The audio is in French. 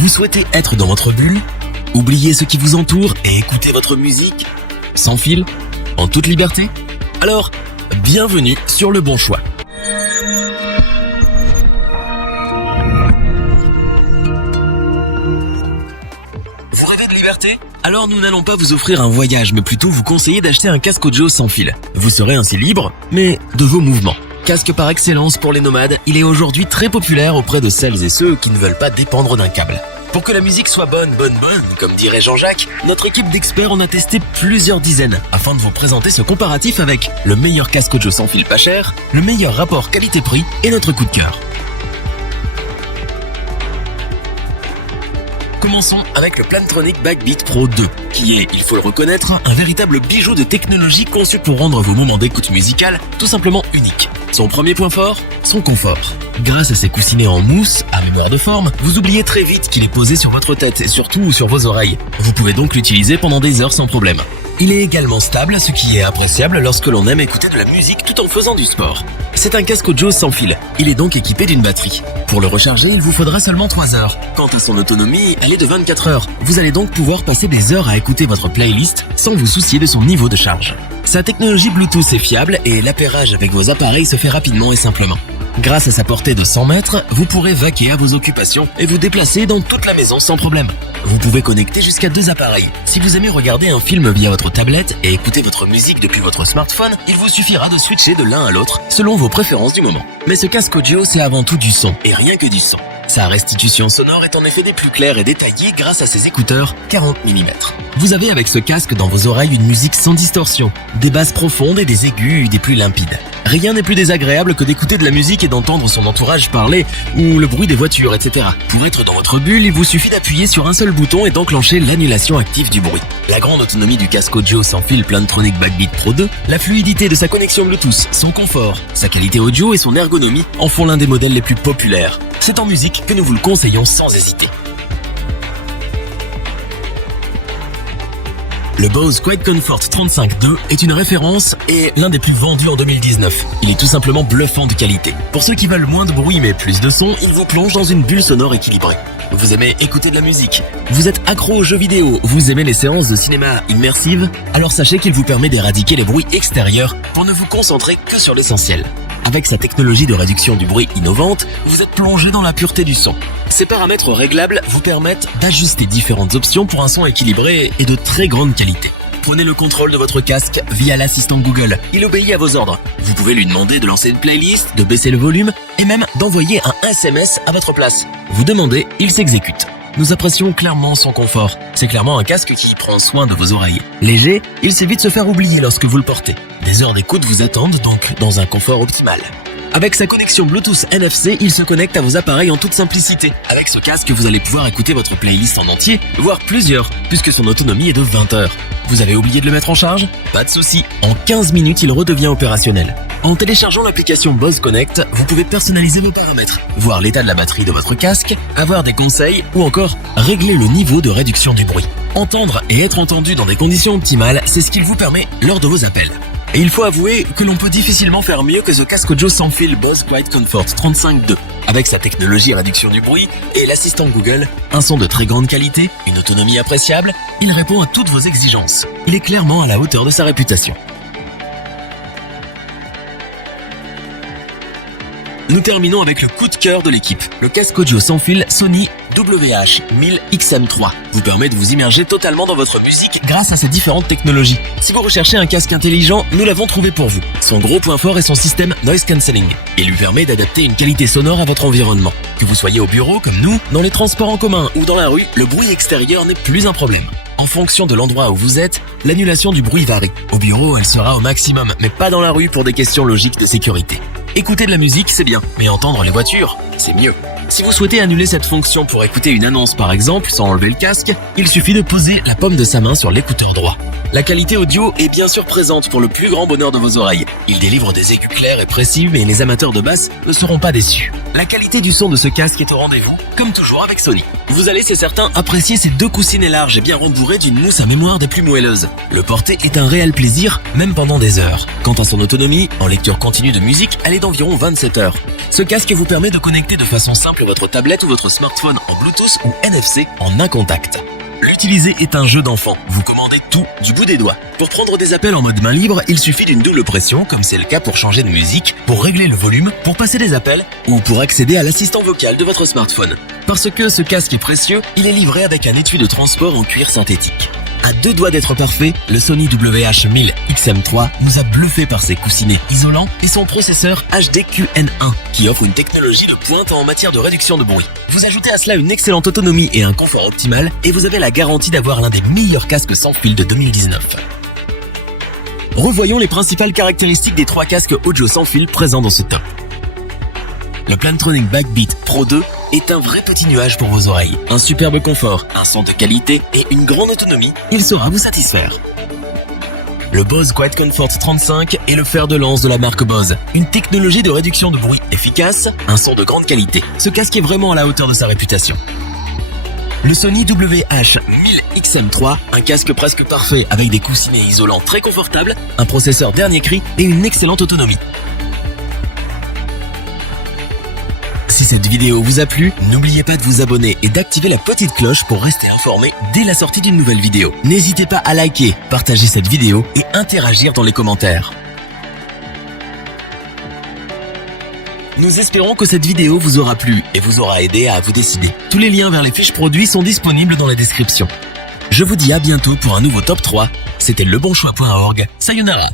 Vous souhaitez être dans votre bulle, oublier ce qui vous entoure et écouter votre musique sans fil, en toute liberté? Alors, bienvenue sur le bon choix. Vous rêvez de liberté? Alors nous n'allons pas vous offrir un voyage, mais plutôt vous conseiller d'acheter un casque audio sans fil. Vous serez ainsi libre, mais de vos mouvements. Casque par excellence pour les nomades, il est aujourd'hui très populaire auprès de celles et ceux qui ne veulent pas dépendre d'un câble. Pour que la musique soit bonne, comme dirait Jean-Jacques, notre équipe d'experts en a testé plusieurs dizaines afin de vous présenter ce comparatif avec le meilleur casque audio sans fil pas cher, le meilleur rapport qualité-prix et notre coup de cœur. Commençons avec le Plantronic Backbeat Pro 2, qui est, il faut le reconnaître, un véritable bijou de technologie conçu pour rendre vos moments d'écoute musicale tout simplement uniques. Son premier point fort, son confort. Grâce à ses coussinets en mousse, à mémoire de forme, vous oubliez très vite qu'il est posé sur votre tête et surtout sur vos oreilles. Vous pouvez donc l'utiliser pendant des heures sans problème. Il est également stable, ce qui est appréciable lorsque l'on aime écouter de la musique tout en faisant du sport. C'est un casque audio sans fil, il est donc équipé d'une batterie. Pour le recharger, il vous faudra seulement 3 heures. Quant à son autonomie, elle est de 24 heures. Vous allez donc pouvoir passer des heures à écouter votre playlist sans vous soucier de son niveau de charge. Sa technologie Bluetooth est fiable et l'appairage avec vos appareils se fait rapidement et simplement. Grâce à sa portée de 100 mètres, vous pourrez vaquer à vos occupations et vous déplacer dans toute la maison sans problème. Vous pouvez connecter jusqu'à 2 appareils. Si vous aimez regarder un film via votre tablette et écouter votre musique depuis votre smartphone, il vous suffira de switcher de l'un à l'autre selon vos préférences du moment. Mais ce casque audio, c'est avant tout du son, et rien que du son. Sa restitution sonore est en effet des plus claires et détaillées grâce à ses écouteurs 40 mm. Vous avez avec ce casque dans vos oreilles une musique sans distorsion, des basses profondes et des aigus des plus limpides. Rien n'est plus désagréable que d'écouter de la musique et d'entendre son entourage parler ou le bruit des voitures, etc. Pour être dans votre bulle, il vous suffit d'appuyer sur un seul bouton et d'enclencher l'annulation active du bruit. La grande autonomie du casque audio sans fil Plantronic Backbeat Pro 2, la fluidité de sa connexion Bluetooth, son confort, sa qualité audio et son ergonomie en font l'un des modèles les plus populaires. C'est en musique que nous vous le conseillons sans hésiter. Le Bose QuietComfort 35.2 est une référence et l'un des plus vendus en 2019. Il est tout simplement bluffant de qualité. Pour ceux qui veulent moins de bruit mais plus de son, il vous plonge dans une bulle sonore équilibrée. Vous aimez écouter de la musique, vous êtes accro aux jeux vidéo, vous aimez les séances de cinéma immersives, alors sachez qu'il vous permet d'éradiquer les bruits extérieurs pour ne vous concentrer que sur l'essentiel. Avec sa technologie de réduction du bruit innovante, vous êtes plongé dans la pureté du son. Ces paramètres réglables vous permettent d'ajuster différentes options pour un son équilibré et de très grande qualité. Prenez le contrôle de votre casque via l'assistant Google. Il obéit à vos ordres. Vous pouvez lui demander de lancer une playlist, de baisser le volume et même d'envoyer un SMS à votre place. Vous demandez, il s'exécute. Nous apprécions clairement son confort. C'est clairement un casque qui prend soin de vos oreilles. Léger, il sait vite se faire oublier lorsque vous le portez. Des heures d'écoute vous attendent donc dans un confort optimal. Avec sa connexion Bluetooth NFC, il se connecte à vos appareils en toute simplicité. Avec ce casque, vous allez pouvoir écouter votre playlist en entier, voire plusieurs, puisque son autonomie est de 20 heures. Vous avez oublié de le mettre en charge? Pas de souci, en 15 minutes, il redevient opérationnel. En téléchargeant l'application Bose Connect, vous pouvez personnaliser vos paramètres, voir l'état de la batterie de votre casque, avoir des conseils ou encore régler le niveau de réduction du bruit. Entendre et être entendu dans des conditions optimales, c'est ce qu'il vous permet lors de vos appels. Et il faut avouer que l'on peut difficilement faire mieux que ce casque audio sans fil Bose QuietComfort 35.2. Avec sa technologie réduction du bruit et l'assistant Google, un son de très grande qualité, une autonomie appréciable, il répond à toutes vos exigences. Il est clairement à la hauteur de sa réputation. Nous terminons avec le coup de cœur de l'équipe. Le casque audio sans fil Sony WH-1000XM3 vous permet de vous immerger totalement dans votre musique grâce à ses différentes technologies. Si vous recherchez un casque intelligent, nous l'avons trouvé pour vous. Son gros point fort est son système Noise Cancelling. Il lui permet d'adapter une qualité sonore à votre environnement. Que vous soyez au bureau comme nous, dans les transports en commun ou dans la rue, le bruit extérieur n'est plus un problème. En fonction de l'endroit où vous êtes, l'annulation du bruit varie. Au bureau, elle sera au maximum, mais pas dans la rue pour des questions logiques de sécurité. Écouter de la musique, c'est bien, mais entendre les voitures, c'est mieux. Si vous souhaitez annuler cette fonction pour écouter une annonce par exemple, sans enlever le casque, il suffit de poser la paume de sa main sur l'écouteur droit. La qualité audio est bien sûr présente pour le plus grand bonheur de vos oreilles. Il délivre des aigus clairs et précis, mais les amateurs de basse ne seront pas déçus. La qualité du son de ce casque est au rendez-vous, comme toujours avec Sony. Vous allez, c'est certain, apprécier ces deux coussinets larges et bien rembourrés d'une mousse à mémoire des plus moelleuses. Le porter est un réel plaisir, même pendant des heures. Quant à son autonomie, en lecture continue de musique, elle est d'environ 27 heures. Ce casque vous permet de connecter de façon simple votre tablette ou votre smartphone en Bluetooth ou NFC en un contact. L'utiliser est un jeu d'enfant, vous commandez tout du bout des doigts. Pour prendre des appels en mode main libre, il suffit d'une double pression, comme c'est le cas pour changer de musique, pour régler le volume, pour passer des appels ou pour accéder à l'assistant vocal de votre smartphone. Parce que ce casque est précieux, il est livré avec un étui de transport en cuir synthétique. À deux doigts d'être parfait, le Sony WH-1000XM3 nous a bluffé par ses coussinets isolants et son processeur HDQN1 qui offre une technologie de pointe en matière de réduction de bruit. Vous ajoutez à cela une excellente autonomie et un confort optimal et vous avez la garantie d'avoir l'un des meilleurs casques sans fil de 2019. Revoyons les principales caractéristiques des trois casques audio sans fil présents dans ce top. Le Plantronic Backbeat Pro 2 est un vrai petit nuage pour vos oreilles. Un superbe confort, un son de qualité et une grande autonomie, il saura vous satisfaire. Le Bose Quiet Comfort 35 est le fer de lance de la marque Bose. Une technologie de réduction de bruit efficace, un son de grande qualité. Ce casque est vraiment à la hauteur de sa réputation. Le Sony WH-1000XM3, un casque presque parfait avec des coussinets isolants très confortables, un processeur dernier cri et une excellente autonomie. Si cette vidéo vous a plu, n'oubliez pas de vous abonner et d'activer la petite cloche pour rester informé dès la sortie d'une nouvelle vidéo. N'hésitez pas à liker, partager cette vidéo et interagir dans les commentaires. Nous espérons que cette vidéo vous aura plu et vous aura aidé à vous décider. Tous les liens vers les fiches produits sont disponibles dans la description. Je vous dis à bientôt pour un nouveau top 3. C'était lebonchoix.org. Sayonara.